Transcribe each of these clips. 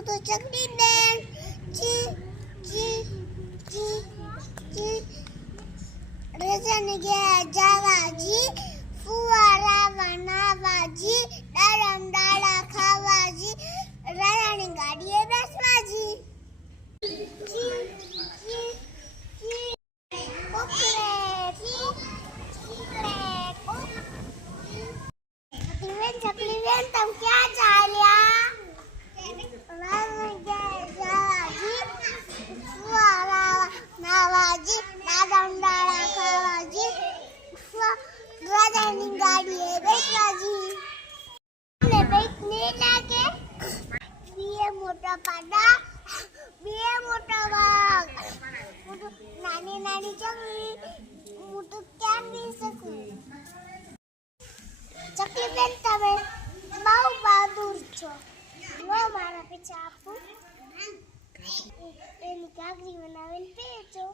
હું તો ચકલી બેન જી જી જી જી રજાને ગયા જાવાજી ફુવારા વનાવાજી ડાળમ ડાળા ખાવાજી રાજાની ગાડીએ બેસવાજી જી જી જી चकली बेन तुम क्या चाल्या नावाजी नादंडाळा खावाजी राजानी गाड़ी बेसवाजी ने बेक ने लागे बीए मोटा पाडा बीए मोटा वाघ नानी नानी चकली હું તો ક્યાં બી શકું ચકલી બેન તમે બહુ બહાદુર છો લો મારા પીછા આપું એની કાગરી બનાવીને પેચો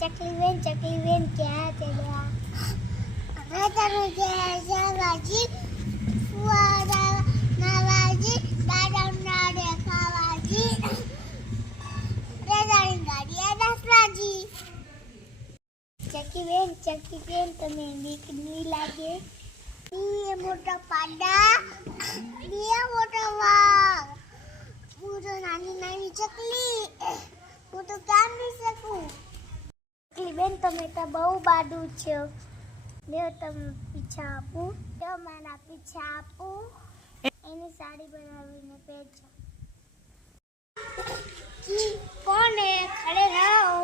ચકલી બેન ક્યાં ચડ્યા રાજાનો ગયા જાવાજી ફુવારા નાવાજી દાડમ નાડે ખાવાજી રાજાની ગાડીએ બેસવાજી ચકી બેન તમે બીક નહીં લાગે બે મોટા પાડા બે મોટા વાઘ હું તો નાની નાની ચકલી હું તો કામ બી શકું ચકલી બેન તમે તો બહુ બહાદુર છો મેં તમને પીછા આપું તો મારા પીછા આપું એની સાડી બનાવીને પહેરજો कौन है खड़े रहो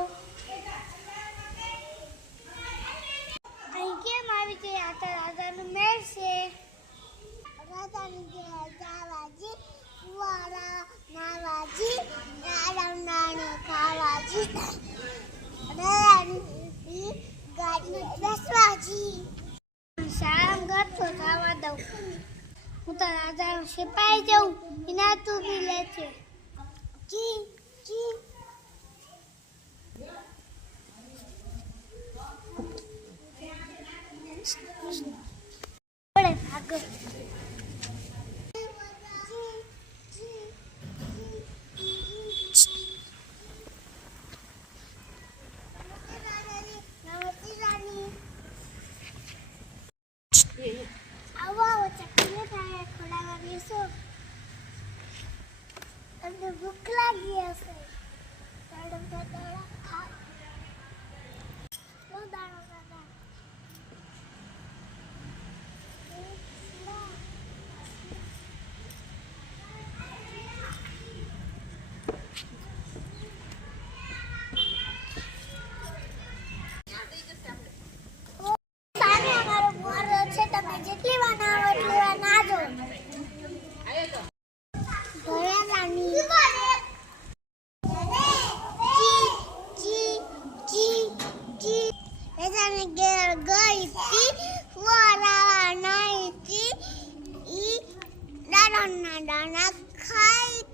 केम આવી છે આતા રાજાનું મહેલ છે રાજાની જાવાજી ફુવારા નાવાજી ડાળમ નાણે ખાવાજી રાજાની ગાડી બેસવાજી શામ ગતો ખાવા દઉં હું તો રાજાનો સિપાઈ જાઉં એના તું બી લે છે જી જી બડે ભાગ આવો ચકલી થાય ખોલાવા બેસો તમને ભૂખ લાગી હશે દાડમ દાડા ખા લો દાડમ દાડા સામે અમારો મોર છે તમે જેટલી બનાવો એટલી વાર ના જો દાણા ખાઈ